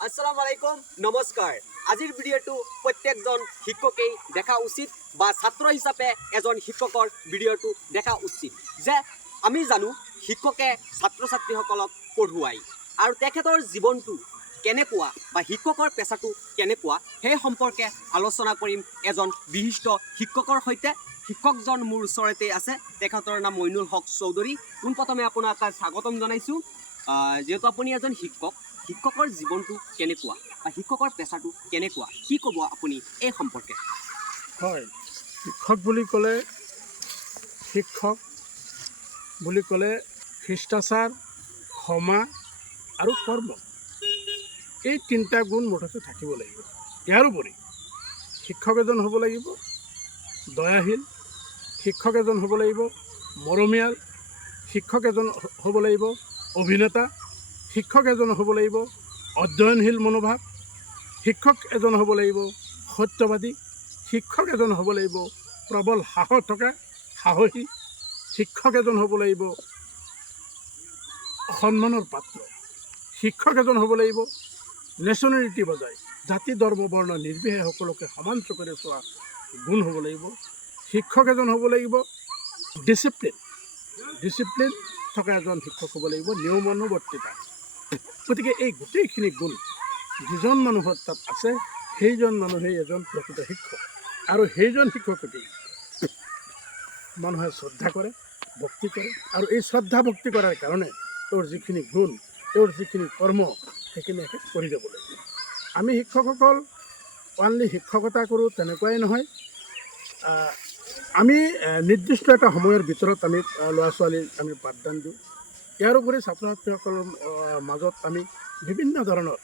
আসসালামু আলাইকুম নমস্কাৰ আজিৰ ভিডিঅ'টো প্ৰত্যেকজন শিক্ষকেই দেখা উচিত বা ছাত্ৰ হিচাপে এজন শিক্ষকৰ ভিডিঅ'টো দেখা উচিত যে আমি জানো শিক্ষকে ছাত্ৰ ছাত্ৰীসকলক পঢ়ুৱাই আৰু তেখেতৰ জীৱনটো কেনেকুৱা বা শিক্ষকৰ পেছাটো কেনেকুৱা সেই সম্পৰ্কে আলোচনা কৰিম এজন বিশিষ্ট শিক্ষকৰ সৈতে শিক্ষকজন মোৰ ওচৰতে আছে তেখেতৰ নাম মইনুল হক চৌধুৰী পোনপ্ৰথমে আপোনাক স্বাগতম জনাইছোঁ যেহেতু আপুনি এজন শিক্ষকৰ জীৱনটো কেনেকুৱা বা শিক্ষকৰ পেছাটো কেনেকুৱা কি ক'ব আপুনি এই সম্পৰ্কে হয় শিক্ষক বুলি ক'লে শিষ্টাচাৰ ক্ষমা আৰু কৰ্ম এই তিনিটা গুণ মুঠতে থাকিব লাগিব ইয়াৰোপৰি শিক্ষক এজন হ'ব লাগিব দয়াশীল শিক্ষক এজন হ'ব লাগিব মৰমীয়াল শিক্ষক এজন হ'ব লাগিব অভিনেতা শিক্ষক এজন হ'ব লাগিব অধ্যয়নশীল মনোভাৱ শিক্ষক এজন হ'ব লাগিব সত্যবাদী শিক্ষক এজন হ'ব লাগিব প্ৰবল সাহস থকা সাহসী শিক্ষক এজন হ'ব লাগিব সন্মানৰ পাত্ৰ শিক্ষক এজন হ'ব লাগিব নেশ্যনেলিটি বজাই জাতি ধৰ্ম বৰ্ণ নিৰ্বিশেষে সকলোকে সমান চকুৰে চোৱা গুণ হ'ব লাগিব শিক্ষক এজন হ'ব লাগিব ডিচিপ্লিন থকা এজন শিক্ষক হ'ব লাগিব নিয়মানুৱৰ্তিতা গতিকে এই গোটেইখিনি গুণ যিজন মানুহৰ তাত আছে সেইজন মানুহেই এজন প্ৰকৃত শিক্ষক আৰু সেইজন শিক্ষককেই মানুহে শ্ৰদ্ধা কৰে ভক্তি কৰে আৰু এই শ্ৰদ্ধা ভক্তি কৰাৰ কাৰণে তেওঁৰ যিখিনি গুণ তেওঁৰ যিখিনি কৰ্ম সেইখিনি শেষ কৰি যাব লাগিব আমি শিক্ষকসকল অনলি শিক্ষকতা কৰোঁ তেনেকুৱাই নহয় আমি নিৰ্দিষ্ট এটা সময়ৰ ভিতৰত আমি ল'ৰা ছোৱালীক আমি পাঠদান দিওঁ ইয়াৰোপৰি ছাত্ৰ ছাত্ৰীসকলৰ মাজত আমি বিভিন্ন ধৰণৰ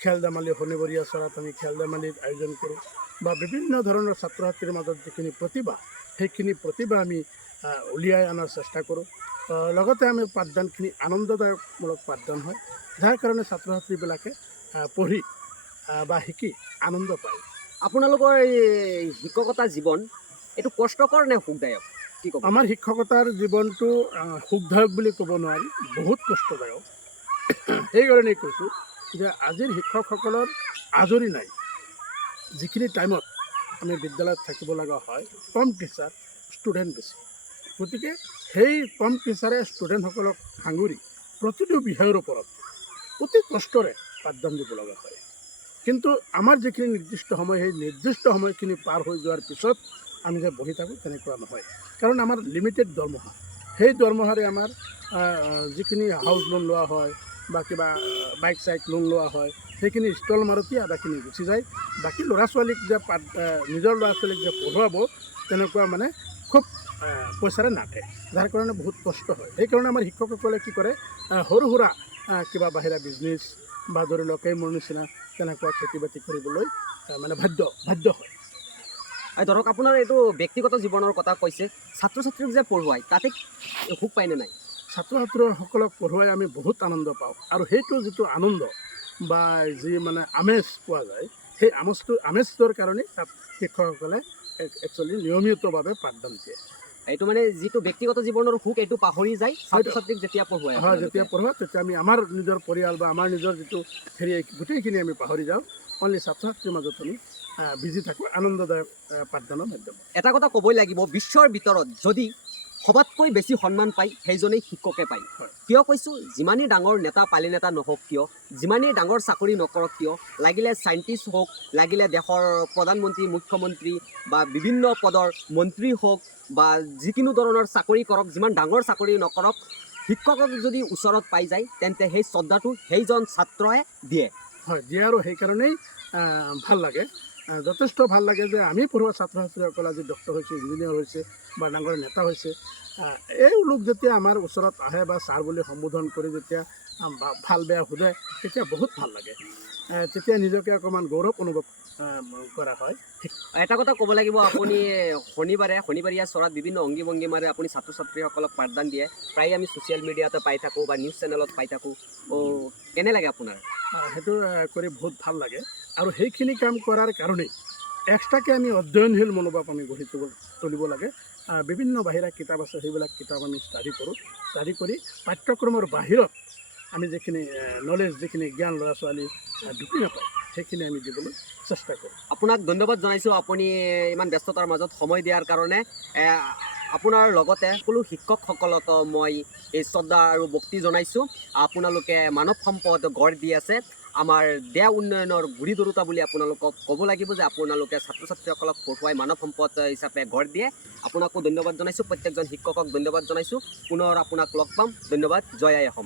খেল ধেমালি শনিবৰীয়া চৰাত আমি খেল ধেমালিৰ আয়োজন কৰোঁ বা বিভিন্ন ধৰণৰ ছাত্ৰ ছাত্ৰীৰ মাজত যিখিনি প্ৰতিভা সেইখিনি প্ৰতিভা আমি উলিয়াই অনাৰ চেষ্টা কৰোঁ লগতে আমি পাঠদানখিনি আনন্দদায়কমূলক পাঠদান হয় যাৰ কাৰণে ছাত্ৰ ছাত্ৰীবিলাকে পঢ়ি বা শিকি আনন্দ পায় আপোনালোকৰ এই শিক্ষকতা জীৱন এইটো কষ্টকৰ নে সুখদায়ক কি ক'ব আমাৰ শিক্ষকতাৰ জীৱনটো সুখদায়ক বুলি ক'ব নোৱাৰি বহুত কষ্টদায়ক সেইকাৰণেই কৈছোঁ যে আজিৰ শিক্ষকসকলৰ আজৰি নাই যিখিনি টাইমত আমি বিদ্যালয়ত থাকিব লগা হয় কম টিচাৰ ষ্টুডেণ্ট বেছি গতিকে সেই কম টিচাৰে ষ্টুডেণ্টসকলক সাঙুৰি প্ৰতিটো বিষয়ৰ ওপৰত অতি কষ্টৰে পাঠদান দিব লগা হয় কিন্তু আমাৰ যিখিনি নিৰ্দিষ্ট সময় সেই নিৰ্দিষ্ট সময়খিনি পাৰ হৈ যোৱাৰ পিছত আমি যে বহি থাকোঁ তেনেকুৱা নহয় কাৰণ আমাৰ লিমিটেড দৰমহা সেই দৰমহাৰে আমাৰ যিখিনি হাউচ লোন লোৱা হয় বা কিবা বাইক চাইক লোন লোৱা হয় সেইখিনি ষ্টল মাৰুতি আদাখিনি গুচি যায় বাকী ল'ৰা ছোৱালীক যে নিজৰ ল'ৰা ছোৱালীক যে পঢ়ুৱাব তেনেকুৱা মানে খুব পইচাৰে নাথাকে যাৰ কাৰণে বহুত কষ্ট হয় সেইকাৰণে আমাৰ শিক্ষকসকলে কি কৰে সৰু সুৰা কিবা বাহিৰা বিজনেছ বা ধৰি লওক এই মোৰ নিচিনা তেনেকুৱা খেতি বাতি কৰিবলৈ মানে বাধ্য হয় ধৰক আপোনাৰ এইটো ব্যক্তিগত জীৱনৰ কথা কৈছে ছাত্ৰ ছাত্ৰীক যে পঢ়ুৱাই তাতে সুখ পায়নে নাই ছাত্ৰ ছাত্ৰীসকলক পঢ়ুৱাই আমি বহুত আনন্দ পাওঁ আৰু সেইটো যিটো আনন্দ বা যি মানে আমেজ পোৱা যায় সেই আমেজটোৰ কাৰণেই শিক্ষকসকলে একচুৱেলি নিয়মিতভাৱে পাঠদান দিয়ে এইটো মানে যিটো ব্যক্তিগত জীৱনৰ সুখ এইটো পাহৰি যায় ছাত্ৰ ছাত্ৰীক যেতিয়া পঢ়ুৱাই হয় যেতিয়া পঢ়োৱা তেতিয়া আমি আমাৰ নিজৰ পৰিয়াল বা আমাৰ নিজৰ যিটো হেৰি গোটেইখিনি আমি পাহৰি যাওঁ অনলি ছাত্ৰ ছাত্ৰীৰ মাজত আমি বিজি থাকোঁ আনন্দদায়ক পাঠদানৰ মাধ্যমত এটা কথা ক'বই লাগিব বিশ্বৰ ভিতৰত যদি সবাতকৈ বেছি সন্মান পায় সেইজনেই শিক্ষকে পায় কিয় কৈছোঁ যিমানেই ডাঙৰ নেতা পালি নেতা নহওক কিয় যিমানেই ডাঙৰ চাকৰি নকৰক কিয় লাগিলে চাইণ্টিষ্ট হওক লাগিলে দেশৰ প্ৰধানমন্ত্ৰী মুখ্যমন্ত্ৰী বা বিভিন্ন পদৰ মন্ত্ৰী হওক বা যিকোনো ধৰণৰ চাকৰি কৰক যিমান ডাঙৰ চাকৰি নকৰক শিক্ষকক যদি ওচৰত পাই যায় তেন্তে সেই শ্ৰদ্ধাটো সেইজন ছাত্ৰই দিয়ে হয় দিয়ে আৰু সেইকাৰণেই ভাল লাগে যথেষ্ট ভাল লাগে যে আমি পঢ়োৱা ছাত্ৰ ছাত্ৰীসকল আজি ডক্টৰ হৈছে ইঞ্জিনিয়াৰ হৈছে বা ডাঙৰ নেতা হৈছে এই লোক যেতিয়া আমাৰ ওচৰত আহে বা ছাৰ বুলি সম্বোধন কৰি যেতিয়া ভাল বেয়া সোধে তেতিয়া বহুত ভাল লাগে তেতিয়া নিজকে অকণমান গৌৰৱ অনুভৱ কৰা হয় এটা কথা ক'ব লাগিব আপুনি শনিবাৰীয়া চৰাত বিভিন্ন অংগী ভংগীমাৰে আপুনি ছাত্ৰ ছাত্ৰীসকলক পাঠদান দিয়ে প্ৰায় আমি ছ'চিয়েল মিডিয়াতে পাই থাকোঁ বা নিউজ চেনেলত পাই থাকোঁ কেনে লাগে আপোনাৰ সেইটো কৰি বহুত ভাল লাগে আৰু সেইখিনি কাম কৰাৰ কাৰণেই এক্সট্ৰাকৈ আমি অধ্যয়নশীল মনোভাৱ আমি গঢ়ি তুলিব লাগে বিভিন্ন বাহিৰা কিতাপ আছে সেইবিলাক কিতাপ আমি ষ্টাডি কৰোঁ ষ্টাডি কৰি পাঠ্যক্ৰমৰ বাহিৰত আমি যিখিনি নলেজ যিখিনি জ্ঞান ল'ৰা ছোৱালী ঢুকি নাপায় সেইখিনি আমি দিবলৈ চেষ্টা কৰোঁ। আপোনাক ধন্যবাদ জনাইছোঁ, আপুনি ইমান ব্যস্ততাৰ মাজত সময় দিয়াৰ কাৰণে। আপোনাৰ লগতে সকলো শিক্ষকসকলক মই এই শ্ৰদ্ধা আৰু ভক্তি জনাইছোঁ। আপোনালোকে মানৱ সম্পদ গঢ় দি আছে। আমাৰ দেশ উন্নয়নৰ গুৰি ধৰোঁতা বুলি আপোনালোকক ক'ব লাগিব যে আপোনালোকে ছাত্ৰ ছাত্ৰীসকলক পঢ়ুৱাই মানৱ সম্পদ হিচাপে গঢ় দিয়ে। আপোনাকো ধন্যবাদ জনাইছোঁ, প্ৰত্যেকজন শিক্ষকক ধন্যবাদ জনাইছোঁ। পুনৰ আপোনাক লগ পাম। ধন্যবাদ। জয় আই অসম।